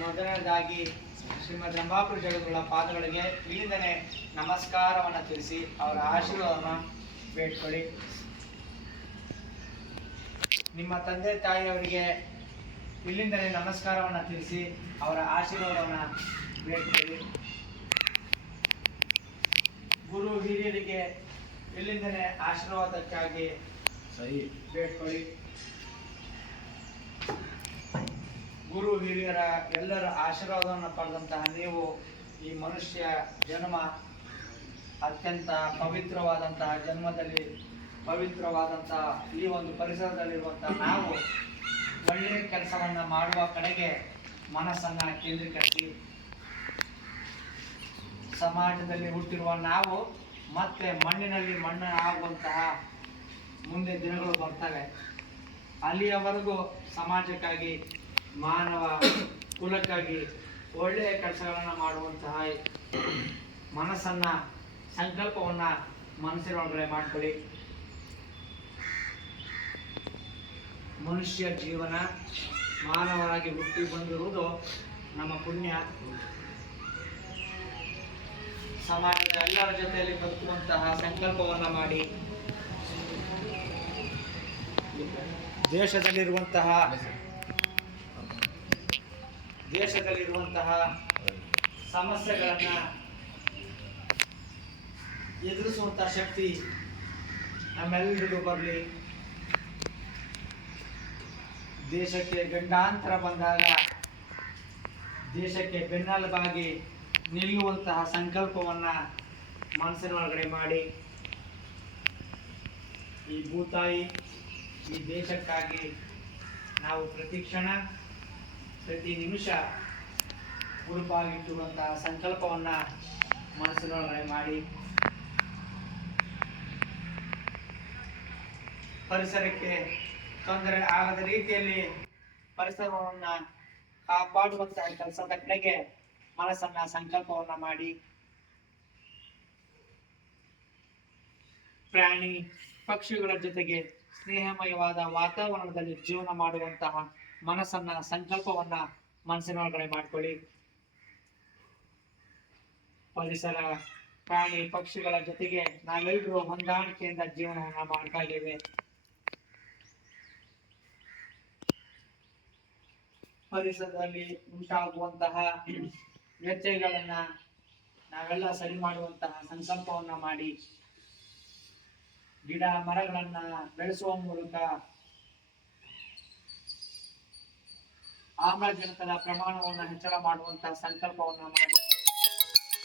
ಮೊದಲನೇದಾಗಿ ಶ್ರೀಮದ್ ರಂಭಾಪುರಿ ಜಗದ್ಗುರುಗಳ ಪಾದಗಳಿಗೆ ಇಲ್ಲಿಂದನೇ ನಮಸ್ಕಾರವನ್ನು ತಿಳಿಸಿ ಅವರ ಆಶೀರ್ವಾದವನ್ನು ಬೇಡ್ಕೊಳ್ಳಿ. ನಿಮ್ಮ ತಂದೆ ತಾಯಿಯವರಿಗೆ ಇಲ್ಲಿಂದನೇ ನಮಸ್ಕಾರವನ್ನು ತಿಳಿಸಿ ಅವರ ಆಶೀರ್ವಾದವನ್ನು ಬೇಡ್ಕೊಳ್ಳಿ. ಗುರು ಹಿರಿಯರಿಗೆ ಇಲ್ಲಿಂದನೇ ಆಶೀರ್ವಾದಕ್ಕಾಗಿ ಬೇಡ್ಕೊಳ್ಳಿ. ಗುರು ಹಿರಿಯರ ಎಲ್ಲರ ಆಶೀರ್ವಾದವನ್ನು ಪಡೆದಂತಹ ನೀವು ಈ ಮನುಷ್ಯ ಜನ್ಮ ಅತ್ಯಂತ ಪವಿತ್ರವಾದಂತಹ ಜನ್ಮದಲ್ಲಿ ಪವಿತ್ರವಾದಂತಹ ಈ ಒಂದು ಪರಿಸರದಲ್ಲಿರುವಂತಹ ನಾವು ಒಳ್ಳೆಯ ಕೆಲಸವನ್ನು ಮಾಡುವ ಕಡೆಗೆ ಮನಸ್ಸನ್ನು ಕೇಂದ್ರೀಕರಿಸಿ ಸಮಾಜದಲ್ಲಿ ಹುಟ್ಟಿರುವ ನಾವು ಮತ್ತೆ ಮಣ್ಣಿನಲ್ಲಿ ಮಣ್ಣು ಆಗುವಂತಹ ಮುಂದೆ ದಿನಗಳು ಬರ್ತವೆ. ಅಲ್ಲಿಯವರೆಗೂ ಸಮಾಜಕ್ಕಾಗಿ ಮಾನವ ಕುಲಕ್ಕಾಗಿ ಒಳ್ಳೆಯ ಕೆಲಸಗಳನ್ನು ಮಾಡುವಂತಹ ಮನಸ್ಸನ್ನ ಸಂಕಲ್ಪವನ್ನು ಮನಸ್ಸಿನೊಳಗಡೆ ಮಾಡ್ಕೊಳ್ಳಿ. ಮನುಷ್ಯ ಜೀವನ ಮಾನವರಾಗಿ ಹುಟ್ಟಿ ಬಂದಿರುವುದು ನಮ್ಮ ಪುಣ್ಯ. ಸಮಾಜದ ಎಲ್ಲರ ಜೊತೆಯಲ್ಲಿ ಬದುಕುವಂತಹ ಸಂಕಲ್ಪವನ್ನು ಮಾಡಿ ದೇಶದಲ್ಲಿರುವಂತಹ ಸಮಸ್ಯೆಗಳನ್ನು ಎದುರಿಸುವಂತಹ ಶಕ್ತಿ ನಮ್ಮೆಲ್ಲರಿಗೂ ಬರಲಿ. ದೇಶಕ್ಕೆ ಗಂಡಾಂತರ ಬಂದಾಗ ದೇಶಕ್ಕೆ ಬೆನ್ನೆಲುಬಾಗಿ ನಿಲ್ಲುವಂತಹ ಸಂಕಲ್ಪವನ್ನು ಮನಸ್ಸಿನೊಳಗಡೆ ಮಾಡಿ ಈ ಭೂತಾಯಿ ಈ ದೇಶಕ್ಕಾಗಿ ನಾವು ಪ್ರತಿ ಕ್ಷಣ ಪ್ರತಿ ನಿಮಿಷ ಉಡುಪಾಗಿಟ್ಟುವಂತಹ ಸಂಕಲ್ಪವನ್ನು ಮನಸ್ಸಿನೊಳಗಡೆ ಮಾಡಿ ಪರಿಸರಕ್ಕೆ ತೊಂದರೆ ಆಗದ ರೀತಿಯಲ್ಲಿ ಪರಿಸರವನ್ನು ಕಾಪಾಡುವಂತಹ ಕೆಲಸದ ಕಡೆಗೆ ಮನಸ್ಸನ್ನ ಸಂಕಲ್ಪವನ್ನ ಮಾಡಿ ಪ್ರಾಣಿ ಪಕ್ಷಿಗಳ ಜೊತೆಗೆ ಸ್ನೇಹಮಯವಾದ ವಾತಾವರಣದಲ್ಲಿ ಜೀವನ ಮಾಡುವಂತಹ ಮನಸ್ಸನ್ನ ಸಂಕಲ್ಪವನ್ನ ಮನಸ್ಸಿನೊಳಗಡೆ ಮಾಡ್ಕೊಳ್ಳಿ. ಪರಿಸರ ಪ್ರಾಣಿ ಪಕ್ಷಿಗಳ ಜೊತೆಗೆ ನಾವೆಲ್ಲರೂ ಹೊಂದಾಣಿಕೆಯಿಂದ ಜೀವನವನ್ನ ಮಾಡ್ತಾ ಇದ್ದೇವೆ. ಪರಿಸರದಲ್ಲಿ ಉಂಟಾಗುವಂತಹ ವ್ಯತ್ಯಯಗಳನ್ನ ನಾವೆಲ್ಲ ಸರಿ ಮಾಡುವಂತಹ ಸಂಕಲ್ಪವನ್ನ ಮಾಡಿ ಗಿಡ ಮರಗಳನ್ನ ಬೆಳೆಸುವ ಮೂಲಕ ಆಮ್ಲಜನಕದ ಪ್ರಮಾಣವನ್ನು ಹೆಚ್ಚಳ ಮಾಡುವಂತಹ ಸಂಕಲ್ಪವನ್ನ ಮಾಡಿ